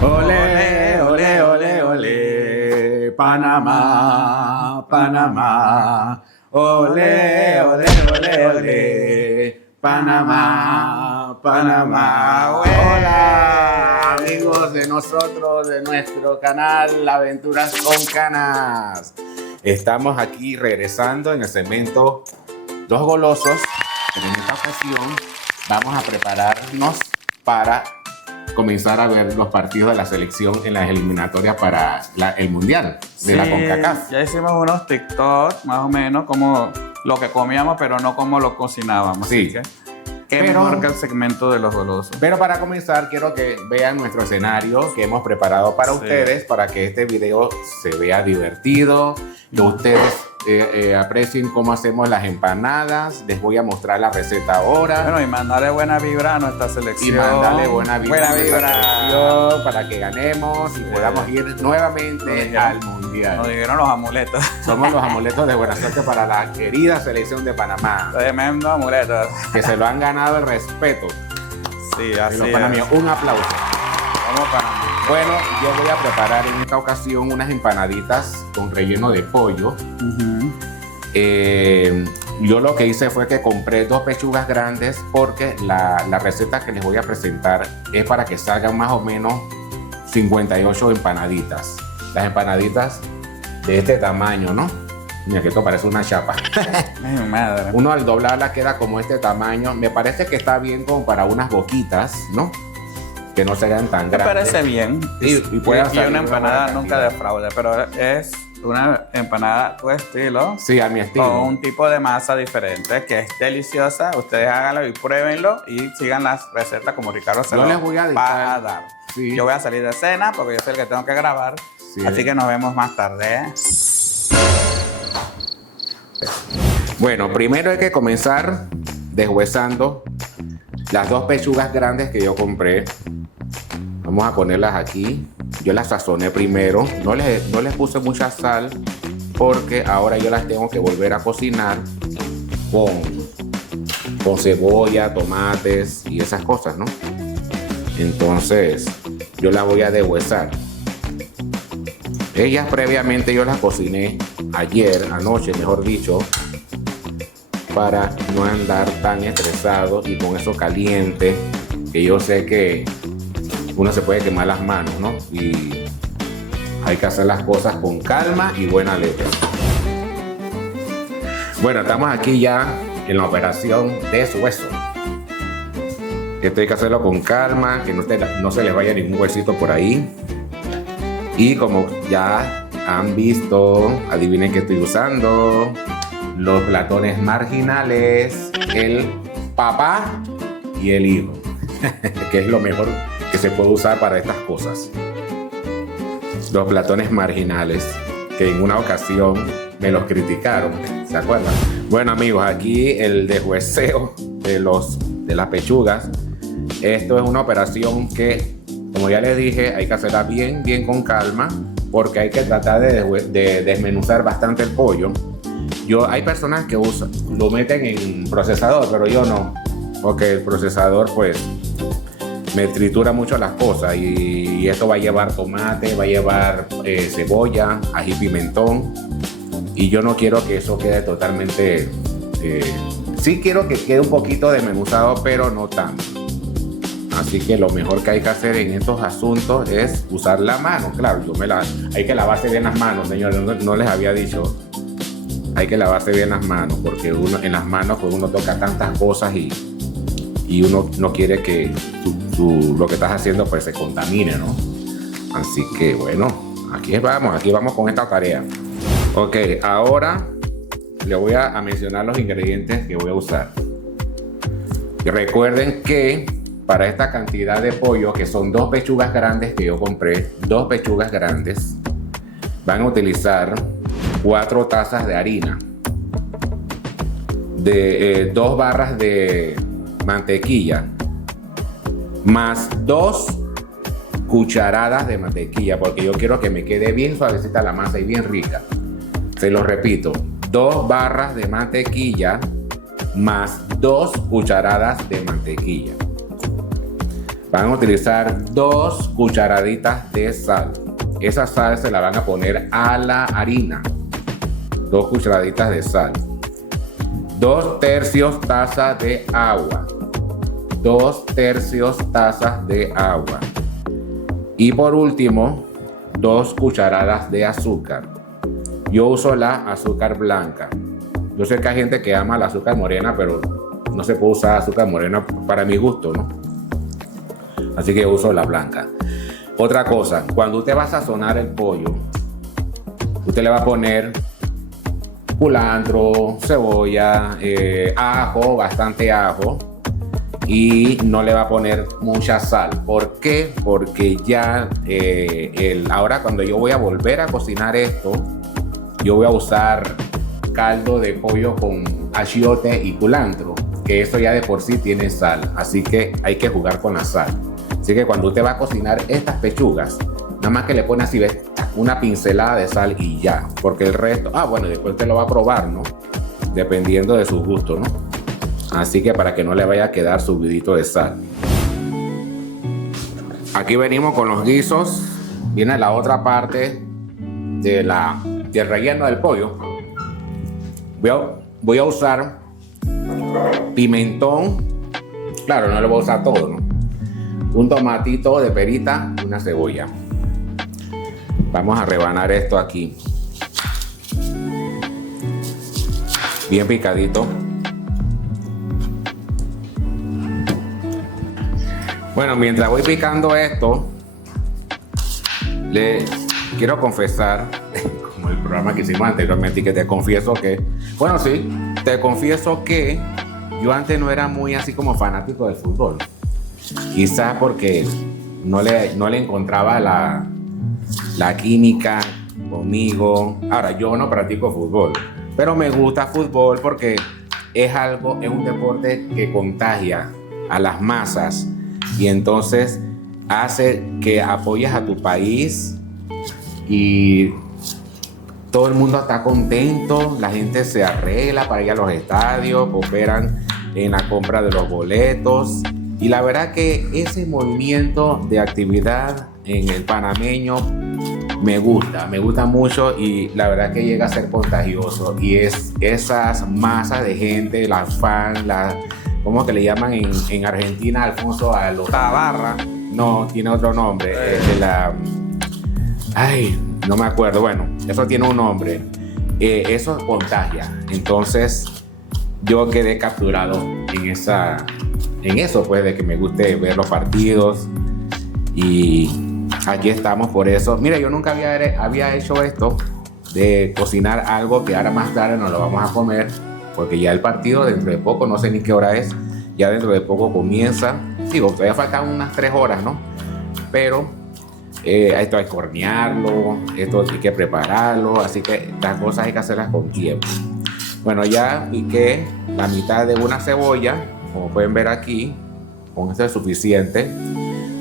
Ole, ole, ole, ole, Panamá, Panamá. Ole, ole, ole, ole, Panamá, Panamá. Hola, amigos de nosotros, de nuestro canal Aventuras con Canas. Estamos aquí regresando en el segmento Dos Golosos. En esta ocasión vamos a prepararnos para comenzar a ver los partidos de la selección en las eliminatorias para el Mundial de la CONCACAF. Ya hicimos unos TikTok, más o menos, como lo que comíamos, pero no como lo cocinábamos. Sí. Así que, ¿qué mejor que el segmento de los golosos? Pero para comenzar, quiero que vean nuestro escenario que hemos preparado para ustedes, para que este video se vea divertido, que ustedes aprecien cómo hacemos las empanadas. Les voy a mostrar la receta ahora. Bueno, y mandarle buena vibra a nuestra selección. Y mandarle buena vibra a nuestra selección para que ganemos y podamos ir nuevamente al Mundial. Nos dijeron los amuletos. Somos los amuletos de buena suerte para la querida selección de Panamá. Tremendo amuletos. Que se lo han ganado el respeto. Sí, así los panameños, un aplauso. Vamos Panamá. Bueno, yo voy a preparar en esta ocasión unas empanaditas con relleno de pollo. Yo lo que hice fue que compré 2 pechugas grandes porque la receta que les voy a presentar es para que salgan más o menos 58 empanaditas. Las empanaditas de este tamaño, ¿no? Mira que esto parece una chapa. Mi madre. Uno al doblarla queda como este tamaño. Me parece que está bien como para unas boquitas, ¿no? Que no se vean tan grandes. Me parece bien. Y una empanada nunca defrauda, pero es una empanada a tu estilo. Sí, a mi estilo. Con un tipo de masa diferente que es deliciosa. Ustedes háganlo y pruébenlo y sigan las recetas como Ricardo se Yo lo les voy a va a dar. Sí. Yo voy a salir de cena porque yo soy el que tengo que grabar. Sí. Así que nos vemos más tarde. Bueno, primero hay que comenzar deshuesando las 2 pechugas grandes que yo compré. Vamos a ponerlas aquí. Yo las sazoné primero. No les puse mucha sal porque ahora yo las tengo que volver a cocinar con cebolla, tomates y esas cosas, ¿no? Entonces, yo las voy a deshuesar. Ellas previamente yo las cociné ayer, anoche, mejor dicho, para no andar tan estresado y con eso caliente, que yo sé que uno se puede quemar las manos, ¿no? Y hay que hacer las cosas con calma y buena letra. Bueno, estamos aquí ya en la operación deshueso. Esto hay que hacerlo con calma, que no se les vaya ningún huesito por ahí. Y como ya han visto, adivinen qué estoy usando. Los platones marginales, el papá y el hijo, que es lo mejor que se puede usar para estas cosas. Los platones marginales, que en una ocasión me los criticaron, ¿se acuerdan? Bueno amigos, aquí el deshueseo de las pechugas. Esto es una operación que, como ya les dije, hay que hacerla bien con calma, porque hay que tratar de desmenuzar bastante el pollo. Hay personas que lo meten en procesador, pero yo no, porque el procesador pues me tritura mucho las cosas y esto va a llevar tomate, va a llevar cebolla, ají, pimentón, y yo no quiero que eso quede totalmente, sí quiero que quede un poquito desmenuzado, pero no tanto. Así que lo mejor que hay que hacer en estos asuntos es usar la mano. Claro, hay que lavarse bien las manos, señores, no les había dicho. Hay que lavarse bien las manos, porque en las manos pues uno toca tantas cosas y uno no quiere que lo que estás haciendo pues se contamine, ¿no? Así que bueno, aquí vamos con esta tarea. Ok, ahora le voy a mencionar los ingredientes que voy a usar. Y recuerden que para esta cantidad de pollo, que son 2 pechugas grandes que yo compré, 2 pechugas grandes, van a utilizar 4 tazas de harina, de 2 barras de mantequilla, más 2 cucharadas de mantequilla, porque yo quiero que me quede bien suavecita la masa y bien rica. Se lo repito, 2 barras de mantequilla más 2 cucharadas de mantequilla. Van a utilizar 2 cucharaditas de sal. Esa sal se la van a poner a la harina. 2 cucharaditas de sal. 2/3 tazas de agua. 2/3 tazas de agua. Y por último, 2 cucharadas de azúcar. Yo uso la azúcar blanca. Yo sé que hay gente que ama la azúcar morena, pero no se puede usar azúcar morena para mi gusto, ¿no? Así que yo uso la blanca. Otra cosa, cuando usted va a sazonar el pollo, usted le va a poner culantro, cebolla, ajo, bastante ajo, y no le va a poner mucha sal. ¿Por qué? Porque ya ahora cuando yo voy a volver a cocinar esto, yo voy a usar caldo de pollo con achiote y culantro, que eso ya de por sí tiene sal, así que hay que jugar con la sal. Así que cuando usted va a cocinar estas pechugas, nada más que le pone así, ¿ves? Una pincelada de sal y ya, porque el resto, bueno, después usted lo va a probar, ¿no? Dependiendo de su gusto, ¿no? Así que para que no le vaya a quedar subidito de sal. Aquí venimos con los guisos. Viene la otra parte del relleno del pollo. Voy a usar pimentón. Claro, no lo voy a usar todo, ¿no? Un tomatito de perita y una cebolla. Vamos a rebanar esto aquí. Bien picadito. Bueno, mientras voy picando esto, le quiero confesar, como el programa que hicimos anteriormente, y que te confieso que, bueno, sí, te confieso que yo antes no era muy así como fanático del fútbol. Quizás porque no le encontraba la química conmigo. Ahora, yo no practico fútbol, pero me gusta fútbol porque es un deporte que contagia a las masas y entonces hace que apoyes a tu país y todo el mundo está contento, la gente se arregla para ir a los estadios, cooperan en la compra de los boletos. Y la verdad que ese movimiento de actividad en el panameño me gusta mucho y la verdad que llega a ser contagioso. Y es esas masas de gente, las fans, ¿cómo que le llaman en Argentina, Alfonso? A los Tabarra. No, tiene otro nombre. No me acuerdo. Bueno, eso tiene un nombre. Eso contagia. Entonces, yo quedé capturado en eso, pues, de que me guste ver los partidos. Y aquí estamos por eso. Mira, yo nunca había hecho esto de cocinar algo que ahora más tarde nos lo vamos a comer, porque ya el partido dentro de poco, no sé ni qué hora es, ya dentro de poco comienza. Digo, todavía faltan unas 3 horas, ¿no? Pero esto hay que hornearlo, esto hay que prepararlo, así que las cosas hay que hacerlas con tiempo. Bueno, ya piqué la mitad de una cebolla, como pueden ver aquí, con esto es suficiente.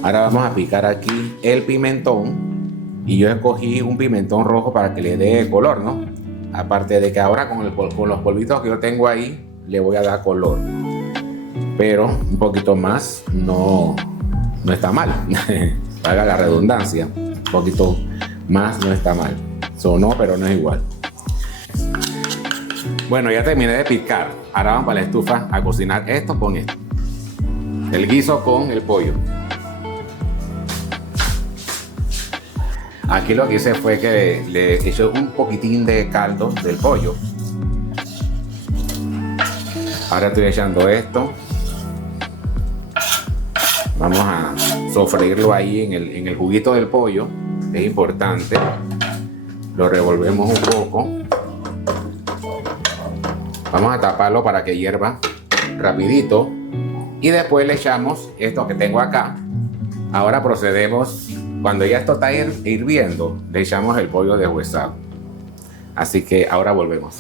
Ahora vamos a picar aquí el pimentón, y yo escogí un pimentón rojo para que le dé color, ¿no? Aparte de que ahora con los polvitos que yo tengo ahí, le voy a dar color. Pero un poquito más no está mal. Haga la redundancia. Un poquito más no está mal. Sonó, pero no es igual. Bueno, ya terminé de picar. Ahora vamos para la estufa a cocinar esto con esto. El guiso con el pollo. Aquí lo que hice fue que le eché un poquitín de caldo del pollo. Ahora estoy echando esto. Vamos a sofreírlo ahí en el juguito del pollo. Es importante. Lo revolvemos un poco. Vamos a taparlo para que hierva rapidito. Y después le echamos esto que tengo acá. Ahora procedemos. Cuando ya esto está hirviendo, le echamos el pollo deshuesado. Así que ahora volvemos.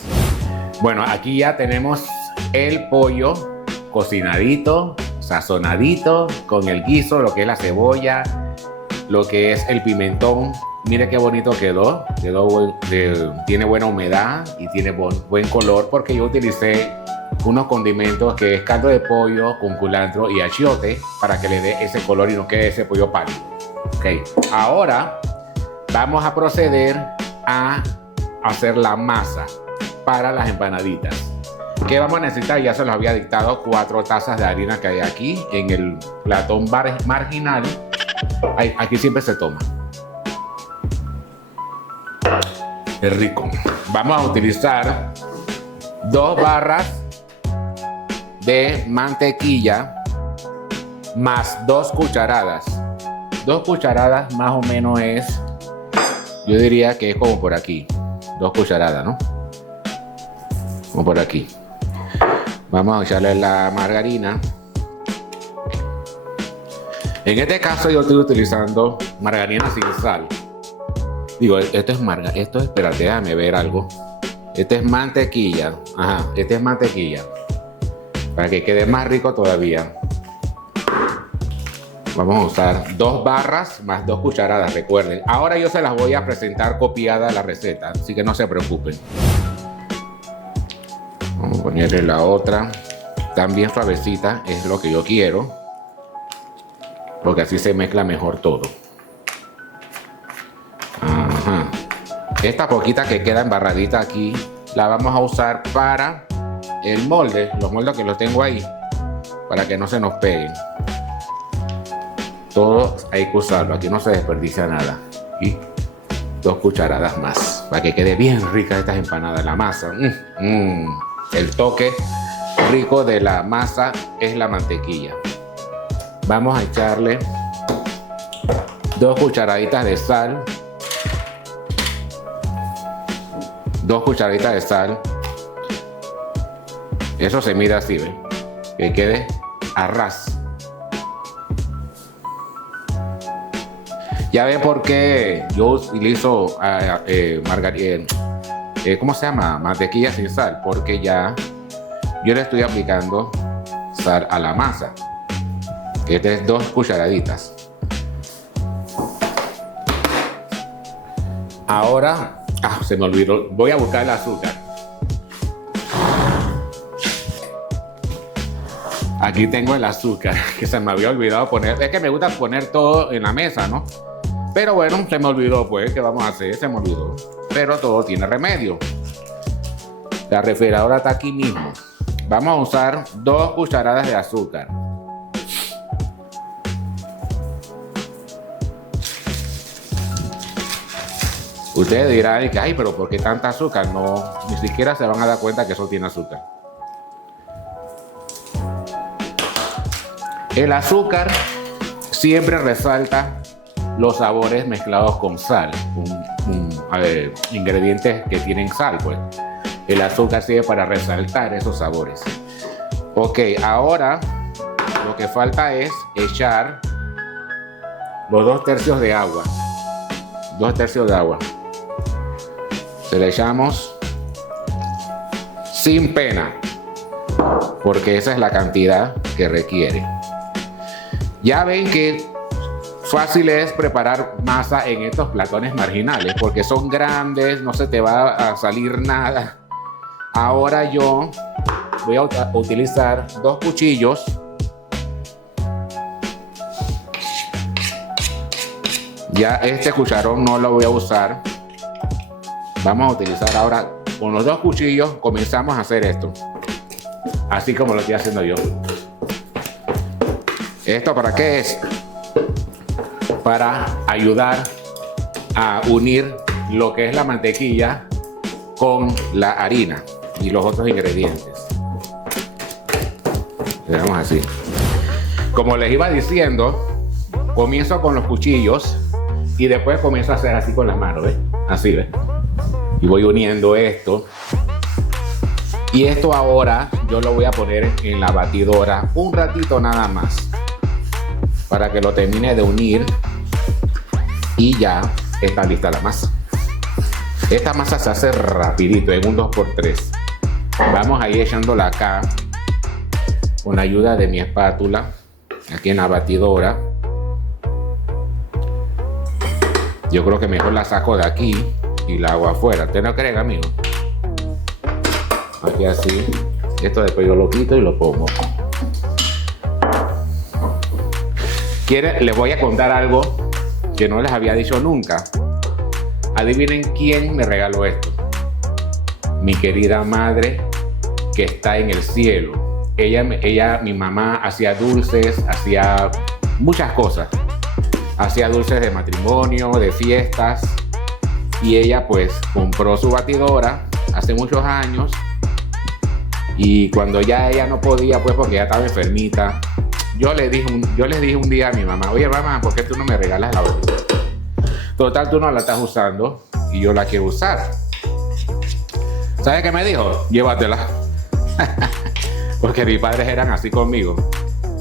Bueno, aquí ya tenemos el pollo cocinadito, sazonadito, con el guiso, lo que es la cebolla, lo que es el pimentón. Mire qué bonito quedó. Tiene buena humedad y tiene buen color porque yo utilicé unos condimentos que es caldo de pollo con culantro y achiote para que le dé ese color y no quede ese pollo pálido. Ok, ahora vamos a proceder a hacer la masa para las empanaditas. ¿Qué vamos a necesitar? Ya se los había dictado, 4 tazas de harina que hay aquí en el platón marginal. Aquí siempre se toma. Es rico. Vamos a utilizar 2 barras de mantequilla más 2 cucharadas. 2 cucharadas más o menos es, yo diría que es como por aquí. 2 cucharadas, ¿no? Como por aquí. Vamos a echarle la margarina. En este caso yo estoy utilizando margarina sin sal. Digo, esto es espérate, déjame ver algo. Este es mantequilla. Ajá, este es mantequilla. Para que quede más rico todavía. Vamos a usar 2 barras más 2 cucharadas, recuerden. Ahora yo se las voy a presentar copiada la receta, así que no se preocupen. Vamos a ponerle la otra. También suavecita, es lo que yo quiero. Porque así se mezcla mejor todo. Ajá. Esta poquita que queda embarradita aquí, la vamos a usar para el molde. Los moldes que los tengo ahí, para que no se nos peguen. Todo hay que usarlo, aquí no se desperdicia nada. Y 2 cucharadas más, para que quede bien rica estas empanadas. La masa, el toque rico de la masa es la mantequilla. Vamos a echarle 2 cucharaditas de sal. 2 cucharaditas de sal. Eso se mide así, ¿ven? Que quede a ras. Ya ven por qué yo utilizo ¿cómo se llama? Mantequilla sin sal. Porque ya yo le estoy aplicando sal a la masa. Este es 2 cucharaditas. Ahora, se me olvidó. Voy a buscar el azúcar. Aquí tengo el azúcar que se me había olvidado poner. Es que me gusta poner todo en la mesa, ¿no? Pero bueno, se me olvidó, pues. ¿Qué vamos a hacer? Se me olvidó. Pero todo tiene remedio. La refrigeradora está aquí mismo. Vamos a usar 2 cucharadas de azúcar. Ustedes dirán que, ay, pero ¿por qué tanta azúcar? No, ni siquiera se van a dar cuenta que eso tiene azúcar. El azúcar siempre resalta los sabores mezclados con sal, ingredientes que tienen sal, pues. El azúcar sirve para resaltar esos sabores. Ok, ahora lo que falta es echar los 2 tercios de agua. 2 tercios de agua. Se le echamos sin pena, porque esa es la cantidad que requiere. Ya ven que fácil es preparar masa en estos platones marginales, porque son grandes, no se te va a salir nada. Ahora yo voy a utilizar 2 cuchillos. Ya este cucharón no lo voy a usar. Vamos a utilizar ahora, con los 2 cuchillos comenzamos a hacer esto. Así como lo estoy haciendo yo. ¿Esto para qué es? Para ayudar a unir lo que es la mantequilla con la harina y los otros ingredientes. Le damos así. Como les iba diciendo, comienzo con los cuchillos y después comienzo a hacer así con las manos, ¿ves? Así, ¿ves? Y voy uniendo esto. Y esto ahora yo lo voy a poner en la batidora un ratito nada más, para que lo termine de unir y ya está lista la masa. Esta masa se hace rapidito, en un 2x3. Vamos a ir echándola acá con la ayuda de mi espátula, aquí en la batidora. Yo creo que mejor la saco de aquí y la hago afuera. ¿Usted no creen, amigo? Aquí así. Esto después yo lo quito y lo pongo. Les voy a contar algo que no les había dicho nunca. Adivinen quién me regaló esto. Mi querida madre que está en el cielo. Mi mamá hacía dulces, hacía muchas cosas. Hacía dulces de matrimonio, de fiestas. Y ella pues compró su batidora hace muchos años. Y cuando ya ella no podía, pues porque ya estaba enfermita, yo les dije un día a mi mamá, oye mamá, ¿por qué tú no me regalas la batidora? Total, tú no la estás usando y yo la quiero usar. ¿Sabes qué me dijo? Llévatela. Porque mis padres eran así conmigo.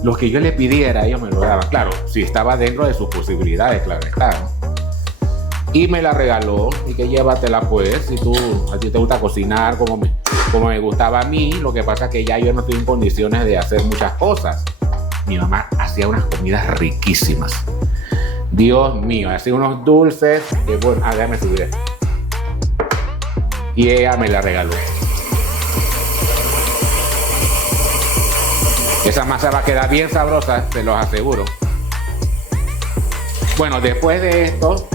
Lo que yo le pidiera, ellos me lo daban. Claro, si estaba dentro de sus posibilidades, claro está, ¿no? Y me la regaló, y que llévatela pues, si a ti te gusta cocinar como me gustaba a mí. Lo que pasa es que ya yo no estoy en condiciones de hacer muchas cosas. Mi mamá hacía unas comidas riquísimas. Dios mío, hacía unos dulces que bueno, déjame subir esto. Y ella me la regaló. Esa masa va a quedar bien sabrosa, se los aseguro. Bueno, después de esto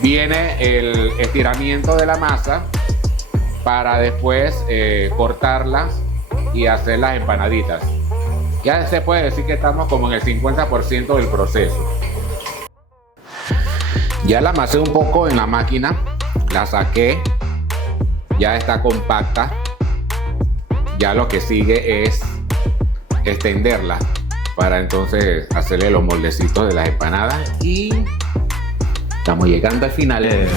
viene el estiramiento de la masa para después cortarlas y hacer las empanaditas. Ya se puede decir que estamos como en el 50% del proceso. Ya la amasé un poco en la máquina, la saqué, ya está compacta. Ya lo que sigue es extenderla para entonces hacerle los moldecitos de las empanadas y estamos llegando al final.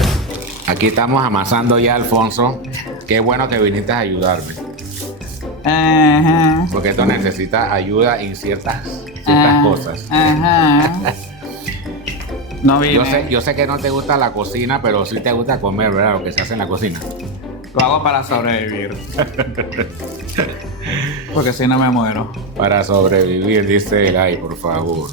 Aquí estamos amasando ya, Alfonso. Qué bueno que viniste a ayudarme. Ajá. Porque esto necesita ayuda en ciertas cosas. Ajá. No vine. Yo sé que no te gusta la cocina, pero sí te gusta comer, ¿verdad? Lo que se hace en la cocina. Lo hago para sobrevivir. Porque si no me muero. Para sobrevivir, dice el ay, por favor.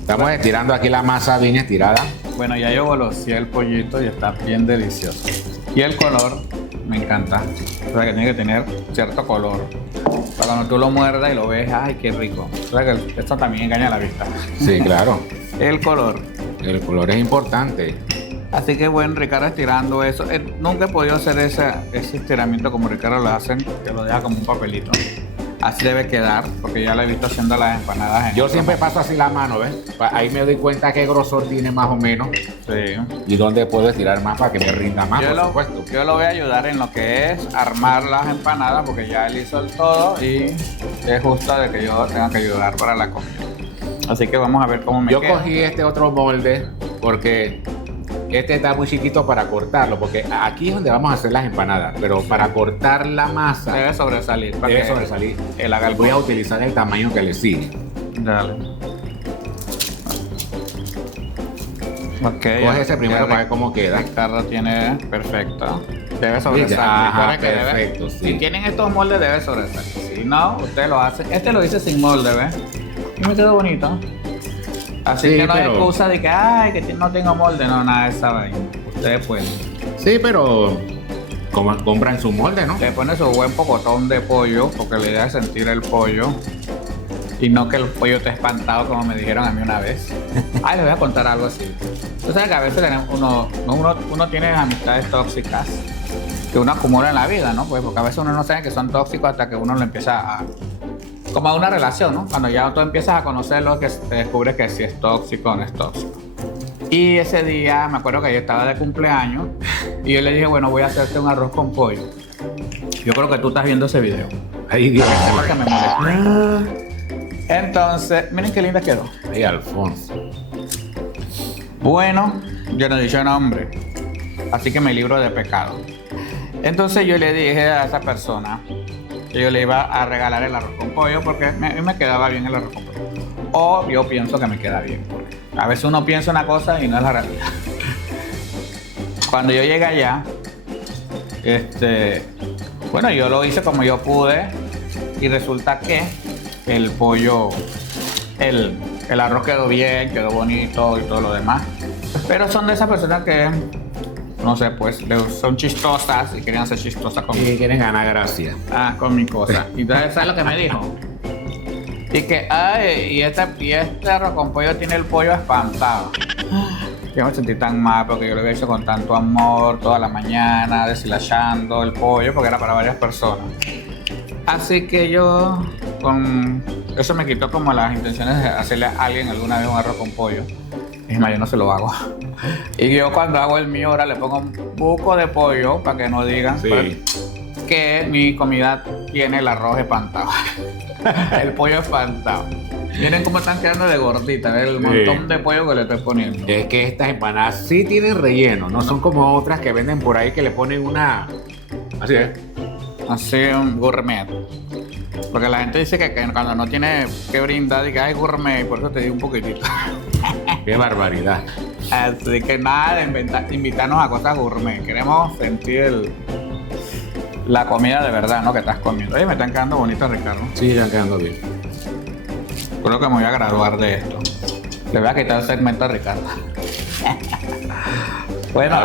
Estamos estirando aquí la masa bien estirada. Bueno, ya yo goloseé el pollito y está bien delicioso. Y el color me encanta. O sea que tiene que tener cierto color. Para cuando tú lo muerdas y lo ves, ay, qué rico. O sea que esto también engaña la vista. Sí, claro. El color. El color es importante. Así que bueno, Ricardo estirando eso. Nunca he podido hacer ese estiramiento como Ricardo lo hacen, que lo deja como un papelito. Así debe quedar, porque ya lo he visto haciendo las empanadas. Yo siempre paso así la mano, ¿ves? Ahí me doy cuenta qué grosor tiene más o menos. Sí. Y dónde puedo estirar más para que me rinda más, por supuesto. Yo lo voy a ayudar en lo que es armar las empanadas, porque ya él hizo el todo y es justo de que yo tenga que ayudar para la comida. Así que vamos a ver cómo me queda. Yo cogí este otro molde porque este está muy chiquito para cortarlo, porque aquí es donde vamos a hacer las empanadas, pero para cortar la masa debe sobresalir. Él haga voy a utilizar el tamaño que le sigue. Dale. Ok. Coge ese primero para ver cómo queda. Ricardo tiene perfecto. Debe sobresalir. Ajá, perfecto, sí. Si tienen estos moldes debe sobresalir. Si no, usted lo hace. Este lo hice sin molde, ¿ves? Y me quedó bonito. Así que no hay excusa de que, ay, que no tengo molde. No, nada de esa vaina. Ustedes pueden. Sí, pero compran su molde, ¿no? Le ponen su buen pocotón de pollo, porque la idea es sentir el pollo. Y no que el pollo esté espantado, como me dijeron a mí una vez. Ay, les voy a contar algo así. Tú sabes que a veces uno tiene amistades tóxicas que uno acumula en la vida, ¿no? Pues porque a veces uno no sabe que son tóxicos hasta que uno lo empieza a... Como a una relación, ¿no? Cuando ya tú empiezas a conocerlo, que te descubres que si es tóxico o no es tóxico. Y ese día, me acuerdo que yo estaba de cumpleaños y yo le dije, bueno, voy a hacerte un arroz con pollo. Yo creo que tú estás viendo ese video. Ay, Dios. Que me molesta. Entonces, miren qué linda quedó. Ay, Alfonso. Bueno, yo no he dicho nombre, así que me libro de pecado. Entonces yo le dije a esa persona que yo le iba a regalar el arroz con pollo porque me quedaba bien el arroz con pollo. O yo pienso que me queda bien. A veces uno piensa una cosa y no es la realidad. Cuando yo llegué allá, bueno, yo lo hice como yo pude y resulta que el pollo, el arroz quedó bien, quedó bonito y todo lo demás. Pero son de esas personas que no sé, pues son chistosas y querían ser chistosas Y quieren ganar gracia. con mi cosa. Y entonces, ¿sabes lo que me dijo? Y que, ay, y este arroz con pollo tiene el pollo espantado. Yo me sentí tan mal porque yo lo había hecho con tanto amor toda la mañana, deshilachando el pollo porque era para varias personas. Así que yo, con eso me quitó como las intenciones de hacerle a alguien alguna vez un arroz con pollo. Es más, yo no se lo hago. Y yo cuando hago el mío ahora le pongo un buco de pollo para que no digan Sí. pues, que mi comida tiene el arroz espantado. El pollo espantado. Miren cómo están quedando de gordita, ¿ves? El montón de pollo que le estoy poniendo. Es que estas empanadas sí tienen relleno, no son como otras que venden por ahí que le ponen una... Así es. Así un gourmet. Porque la gente dice que cuando no tiene que brindar, dice que hay gourmet, y por eso te digo un poquitito. Qué barbaridad. Así que nada de invitarnos a cosas gourmet. Queremos sentir la comida de verdad, ¿no? Que estás comiendo. Oye, me están quedando bonitas, Ricardo. Sí, están quedando bien. Creo que me voy a graduar de esto. Le voy a quitar el segmento a Ricardo. Bueno,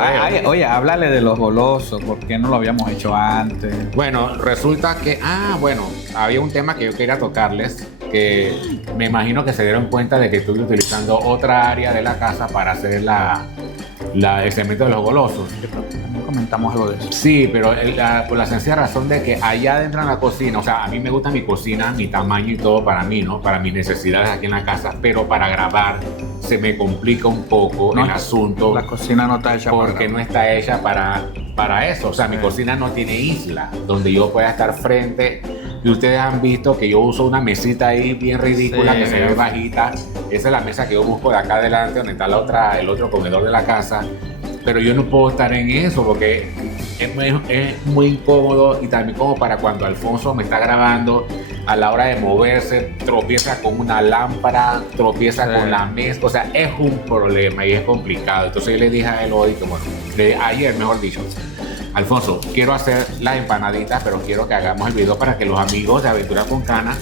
oye, háblale de los golosos. ¿Por qué no lo habíamos hecho antes? Bueno, resulta que... bueno, había un tema que yo quería tocarles, que me imagino que se dieron cuenta de que estuve utilizando otra área de la casa para hacer el segmento de los golosos. También comentamos algo de eso. Sí, pero por la sencilla razón de que allá adentro en la cocina, o sea, a mí me gusta mi cocina, mi tamaño y todo para mí, ¿no? Para mis necesidades aquí en la casa, pero para grabar se me complica un poco el asunto. La cocina no está hecha porque no está hecha para eso. O sea, mi cocina no tiene isla donde yo pueda estar frente. Y ustedes han visto que yo uso una mesita ahí bien ridícula, que se ve bajita. Esa es la mesa que yo busco de acá adelante, donde está el otro comedor de la casa. Pero yo no puedo estar en eso porque es muy incómodo, y también como para cuando Alfonso me está grabando, a la hora de moverse, tropieza con una lámpara, tropieza con la mesa. O sea, es un problema y es complicado. Entonces yo le dije a él hoy, que bueno, ayer mejor dicho, Alfonso, quiero hacer las empanaditas, pero quiero que hagamos el video para que los amigos de Aventura con Cana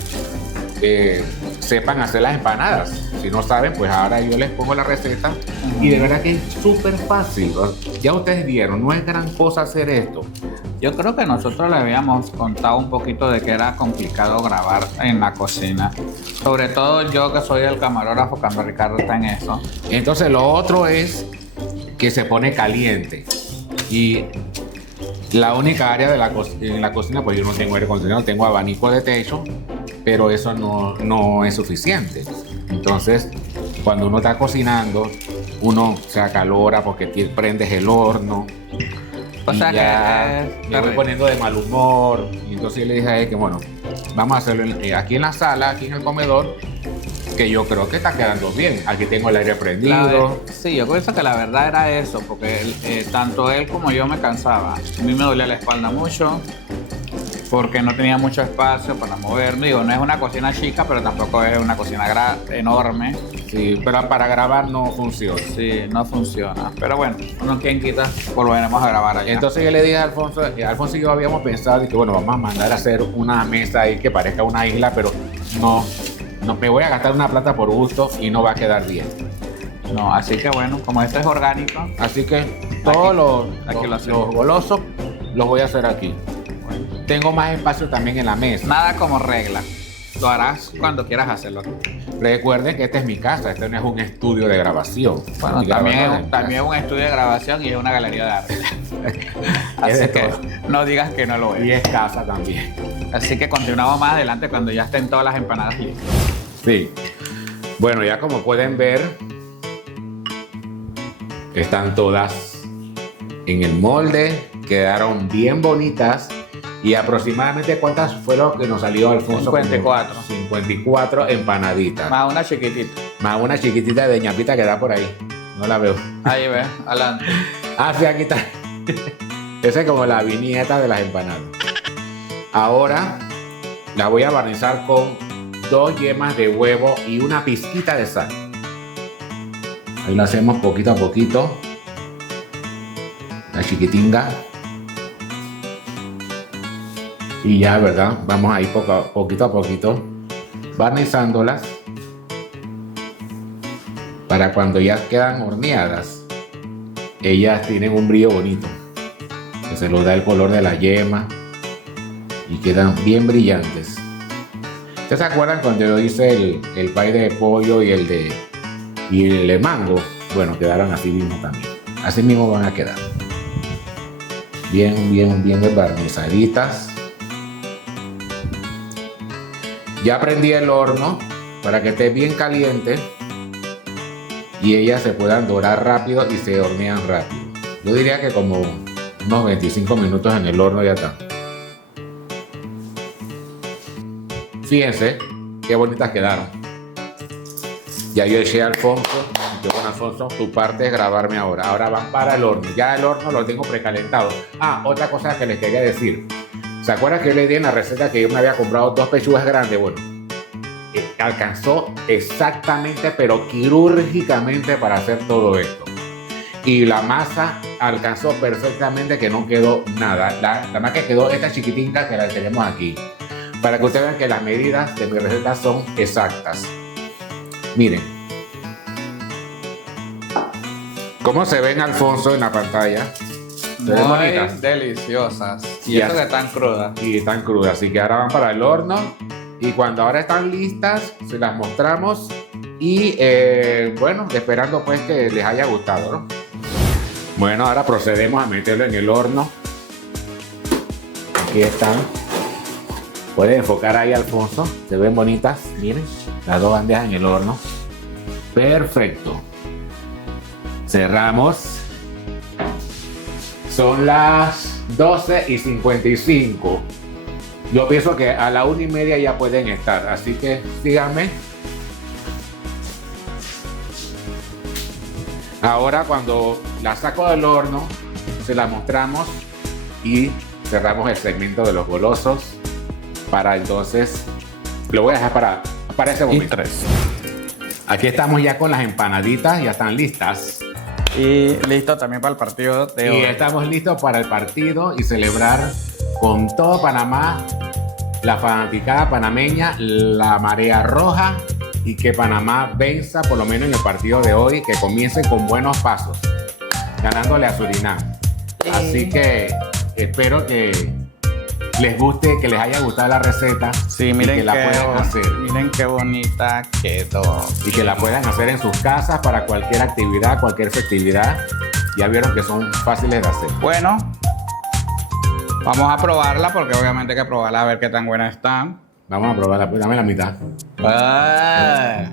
sepan hacer las empanadas. Si no saben, pues ahora yo les pongo la receta. Y de verdad que es súper fácil. Ya ustedes vieron, no es gran cosa hacer esto. Yo creo que nosotros le habíamos contado un poquito de que era complicado grabar en la cocina. Sobre todo yo, que soy el camarógrafo, cuando Ricardo está en eso. Entonces lo otro es que se pone caliente. Y la única área en la cocina, pues yo no tengo aire acondicionado, tengo abanico de techo, pero eso no es suficiente. Entonces, cuando uno está cocinando, uno se acalora porque prendes el horno. O sea que me voy poniendo de mal humor. Y entonces yo le dije a él que bueno, vamos a hacerlo aquí en la sala, aquí en el comedor, que yo creo que está quedando bien. Aquí tengo el aire prendido. Sí, yo pienso que la verdad era eso, porque tanto él como yo me cansaba. A mí me dolía la espalda mucho, porque no tenía mucho espacio para moverme. Digo, no es una cocina chica, pero tampoco es una cocina enorme. Sí, pero para grabar no funciona. Sí, no funciona. Pero bueno, uno quien quita, volveremos a grabar allá. Entonces yo le dije a Alfonso, Alfonso y yo habíamos pensado que bueno, vamos a mandar a hacer una mesa ahí que parezca una isla, pero no me voy a gastar una plata por gusto y no va a quedar bien. No, así que bueno, como esto es orgánico. Así que todos los golosos los voy a hacer aquí. Bueno. Tengo más espacio también en la mesa. Nada como regla. Lo harás cuando quieras hacerlo. Recuerden que esta es mi casa, este no es un estudio de grabación. Bueno, también es un estudio de grabación y es una galería de arte. Así que no digas que no lo es. Y es casa también. Así que continuamos más adelante cuando ya estén todas las empanadas listas. Sí. Bueno, ya como pueden ver, están todas en el molde, quedaron bien bonitas. Y aproximadamente, ¿cuántas fueron que nos salió Alfonso? 54. 54 empanaditas. Más una chiquitita. Más una chiquitita de ñapita que da por ahí. No la veo. Ahí ves, adelante. Ah, sí, aquí está. Esa es como la viñeta de las empanadas. Ahora la voy a barnizar con 2 yemas de huevo y una pizquita de sal. Ahí lo hacemos poquito a poquito. La chiquitinga. Y ya, ¿verdad? Vamos a ir poquito a poquito barnizándolas para cuando ya quedan horneadas ellas tienen un brillo bonito, que se los da el color de la yema y quedan bien brillantes. ¿Ustedes se acuerdan cuando yo hice el pie de pollo y el de mango? Bueno, quedaron así mismo también. Así mismo van a quedar. Bien desbarnizaditas. Ya prendí el horno para que esté bien caliente y ellas se puedan dorar rápido y se hornean rápido. Yo diría que como unos 25 minutos en el horno ya está. Fíjense qué bonitas quedaron. Ya yo eché a Alfonso. Yo con Alfonso, tu parte es grabarme ahora. Ahora van para el horno. Ya el horno lo tengo precalentado. Otra cosa que les quería decir. ¿Se acuerdan que yo le di en la receta que yo me había comprado 2 pechugas grandes? Bueno, alcanzó exactamente, pero quirúrgicamente para hacer todo esto. Y la masa alcanzó perfectamente, que no quedó nada. La más que quedó esta chiquitinta que la tenemos aquí. Para que ustedes vean que las medidas de mi receta son exactas. Miren. ¿Cómo se ven, Alfonso, en la pantalla? Se ven bonitas. Deliciosas. Y esto que están crudas. Y están crudas. Así que ahora van para el horno. Y cuando ahora están listas, se las mostramos. Y bueno, esperando pues que les haya gustado, ¿no? Bueno, ahora procedemos a meterlo en el horno. Aquí están. Pueden enfocar ahí, Alfonso. Se ven bonitas. Miren, las 2 bandejas en el horno. Perfecto. Cerramos. Son las 12:55. Yo pienso que a la 1:30 ya pueden estar. Así que síganme. Ahora cuando la saco del horno, se la mostramos y cerramos el segmento de los golosos. Para entonces, lo voy a dejar para ese momento. Aquí estamos ya con las empanaditas, ya están listas. Y listo también para el partido de hoy. Y estamos listos para el partido y celebrar con todo Panamá, la fanaticada panameña, la marea roja, y que Panamá venza por lo menos en el partido de hoy, que comience con buenos pasos, ganándole a Surinam. Así que espero que les guste, que les haya gustado la receta. Sí, miren y que la puedan hacer. Miren qué bonita quedó. Y que la puedan hacer en sus casas para cualquier actividad, cualquier festividad. Ya vieron que son fáciles de hacer. Bueno, vamos a probarla porque obviamente hay que probarla a ver qué tan buena están. Vamos a probarla, pues dame la mitad.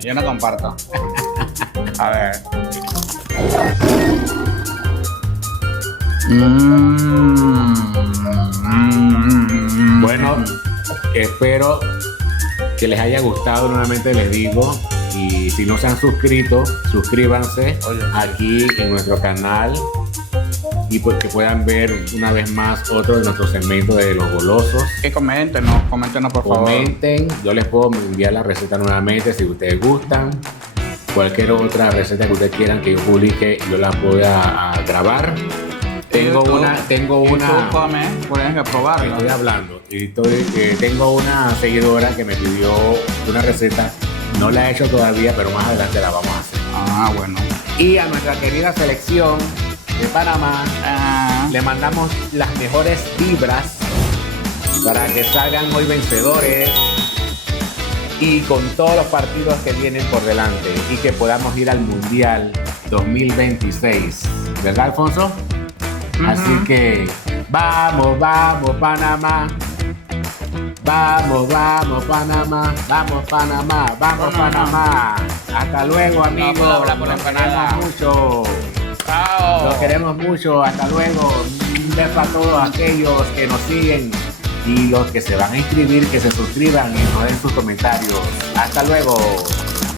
Yo no comparto. A ver. Bueno, espero que les haya gustado. Nuevamente les digo, y si no se han suscrito, suscríbanse aquí en nuestro canal y pues que puedan ver una vez más otro de nuestros segmentos de los golosos. Que coméntenos por favor. Comenten, yo les puedo enviar la receta nuevamente si ustedes gustan. Cualquier otra receta que ustedes quieran que yo publique, yo la voy a grabar. Tengo una. Pueden que probarla. Estoy hablando y tengo una seguidora que me pidió una receta. No la he hecho todavía, pero más adelante la vamos a hacer. Bueno. Y a nuestra querida selección de Panamá le mandamos las mejores vibras para que salgan hoy vencedores y con todos los partidos que vienen por delante y que podamos ir al Mundial 2026. ¿Verdad, Alfonso? Así que vamos Panamá, vamos Panamá, vamos Panamá. Hasta luego, amigos. No puedo hablar por la empanada. Mucho. Chao. Los queremos mucho. Hasta luego. Un beso a todos aquellos que nos siguen y los que se van a inscribir, que se suscriban y nos den sus comentarios. Hasta luego.